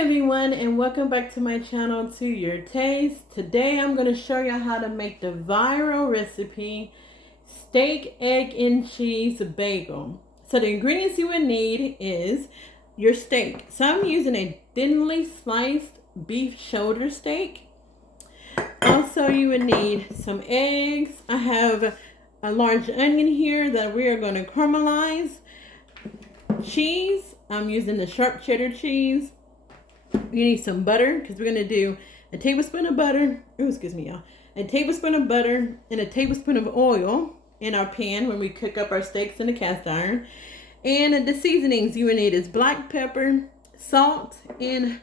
Everyone, and welcome back to my channel, To Your Taste. Today I'm going to show you how to make the viral recipe steak, egg, and cheese bagel. So the ingredients you would need is your steak. So I'm using a thinly sliced beef shoulder steak. Also you would need some eggs. I have a large onion here that we are going to caramelize. Cheese, I'm using the sharp cheddar cheese. You need some butter because we're going to do a tablespoon of butter. Oh, excuse me, y'all. A tablespoon of butter and a tablespoon of oil in our pan when we cook up our steaks in the cast iron. And the seasonings you will need is black pepper, salt, and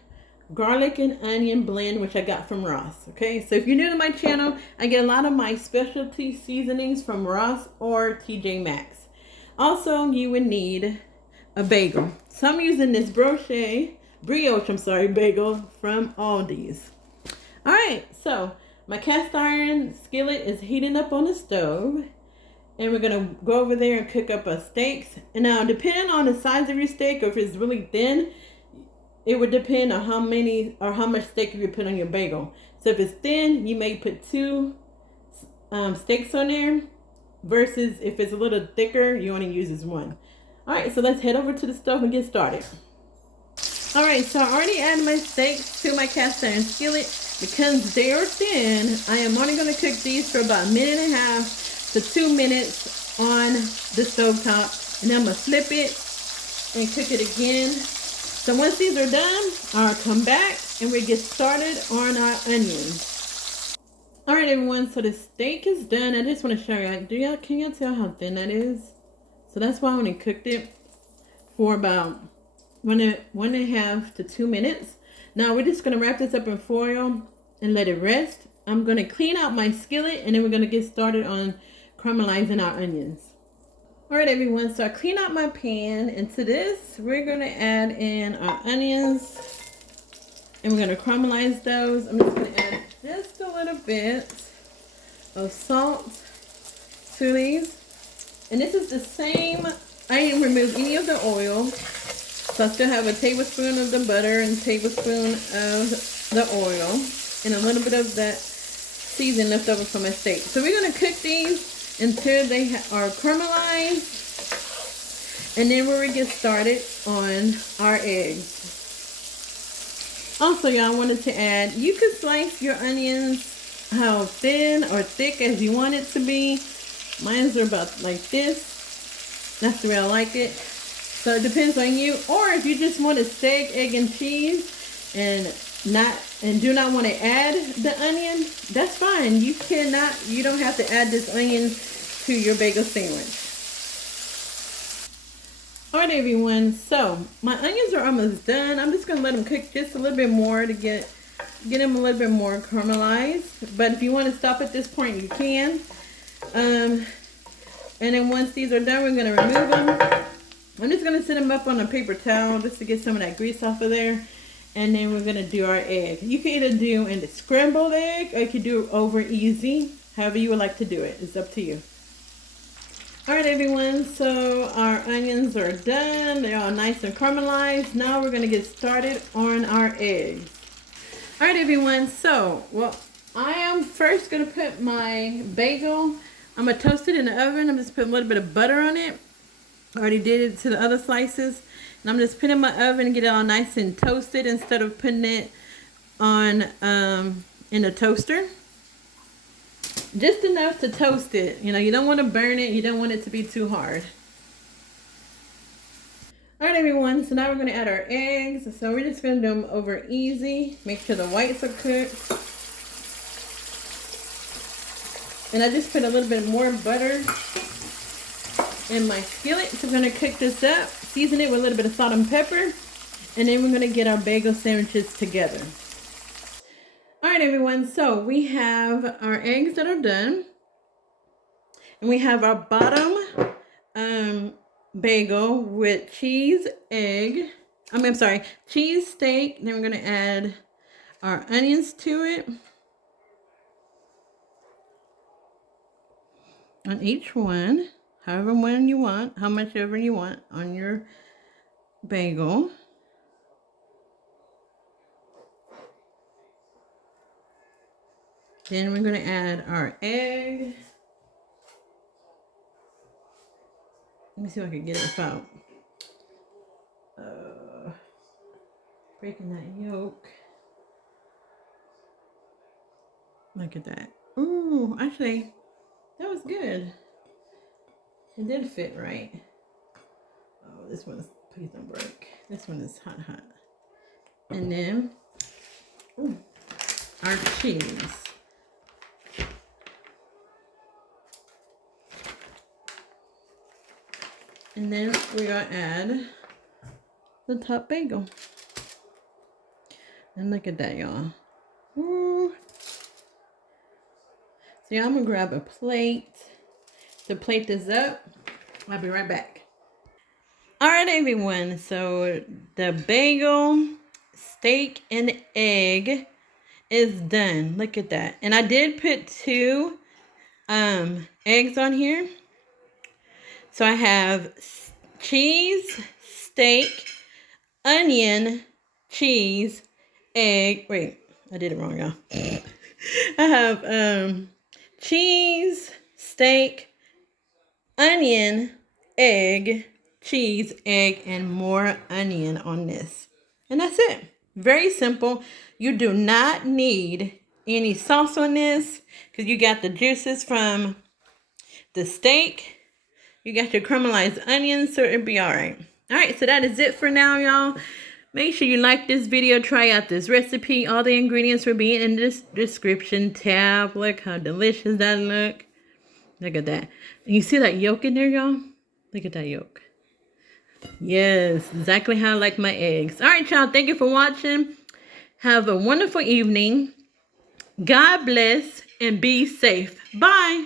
garlic and onion blend, which I got from Ross. Okay, so if you're new to my channel, I get a lot of my specialty seasonings from Ross or TJ Maxx. Also, you would need a bagel. So I'm using this brioche bagel from Aldi's. All right, so my cast iron skillet is heating up on the stove, and we're gonna go over there and cook up our steaks. And now, depending on the size of your steak, or if it's really thin, it would depend on how many or how much steak you put on your bagel. So if it's thin, you may put two steaks on there, versus if it's a little thicker, you only use one. All right, so let's head over to the stove and get started. All right, so I already added my steaks to my cast iron skillet. Because they are thin, I am only going to cook these for about 1.5 to 2 minutes on the stove top. And then I'm going to flip it and cook it again. So once these are done, I'll come back and we get started on our onions. All right, everyone, so the steak is done. I just want to show you. Can y'all tell how thin that is? So that's why I only cooked it for about 1.5 to 2 minutes. Now we're just going to wrap this up in foil and let it rest. I'm going to clean out my skillet, and then we're going to get started on caramelizing our onions. All right, everyone, so I clean out my pan, and to this we're going to add in our onions, and we're going to caramelize those. I'm just going to add just a little bit of salt to these, and this is the same. I didn't remove any of the oil. So I still have a tablespoon of the butter and a tablespoon of the oil and a little bit of that seasoning left over from my steak. So we're going to cook these until they are caramelized, and then we're going to get started on our eggs. Also, y'all, wanted to add, you could slice your onions how thin or thick as you want it to be. Mine's are about like this. That's the way I like it. So it depends on you. Or if you just want a steak, egg, and cheese and do not want to add the onion, that's fine. You don't have to add this onion to your bagel sandwich. Alright, everyone, so my onions are almost done. I'm just going to let them cook just a little bit more to get them a little bit more caramelized. But if you want to stop at this point, you can. And then once these are done, we're going to remove them. I'm just going to set them up on a paper towel just to get some of that grease off of there. And then we're going to do our egg. You can either do in the scrambled egg, or you can do it over easy. However you would like to do it. It's up to you. Alright, everyone. So our onions are done. They're all nice and caramelized. Now we're going to get started on our eggs. Alright, everyone. So, I am first going to put my bagel. I'm going to toast it in the oven. I'm just putting a little bit of butter on it. I already did it to the other slices, and I'm just putting it in my oven and get it all nice and toasted instead of putting it on in a toaster. Just enough to toast it. You don't want to burn it. You don't want it to be too hard. All right, everyone. So now we're going to add our eggs. So we're just going to do them over easy. Make sure the whites are cooked. And I just put a little bit more butter in my skillet. So we're going to cook this up, season it with a little bit of salt and pepper, and then we're going to get our bagel sandwiches together. Alright, everyone, so we have our eggs that are done, and we have our bottom bagel with cheese, cheese, steak. Then we're going to add our onions to it on each one. However one you want, how much ever you want on your bagel. Then we're gonna add our egg. Let me see if I can get it without breaking that yolk. Look at that. Ooh, actually, that was good. It did fit right. Oh, this one's, please don't break. This one is hot, hot. And then, ooh, our cheese. And then we're gonna add the top bagel. And look at that, y'all. Ooh. So yeah, I'm gonna grab a plate to plate this up. I'll be right back. All right, everyone. So the bagel, steak, and egg is done. Look at that. And I did put 2 eggs on here. So I have cheese, steak, onion, cheese, egg. Wait, I did it wrong, y'all. I have cheese, steak, onion, egg, cheese, egg, and more onion on this. And that's it. Very simple. You do not need any sauce on this because you got the juices from the steak. You got your caramelized onions, so it'll be all right. All right, so that is it for now, y'all. Make sure you like this video. Try out this recipe. All the ingredients will be in this description tab. Look how delicious that look. Look at that. You see that yolk in there, y'all? Look at that yolk. Yes, exactly how I like my eggs. All right, y'all. Thank you for watching. Have a wonderful evening. God bless and be safe. Bye.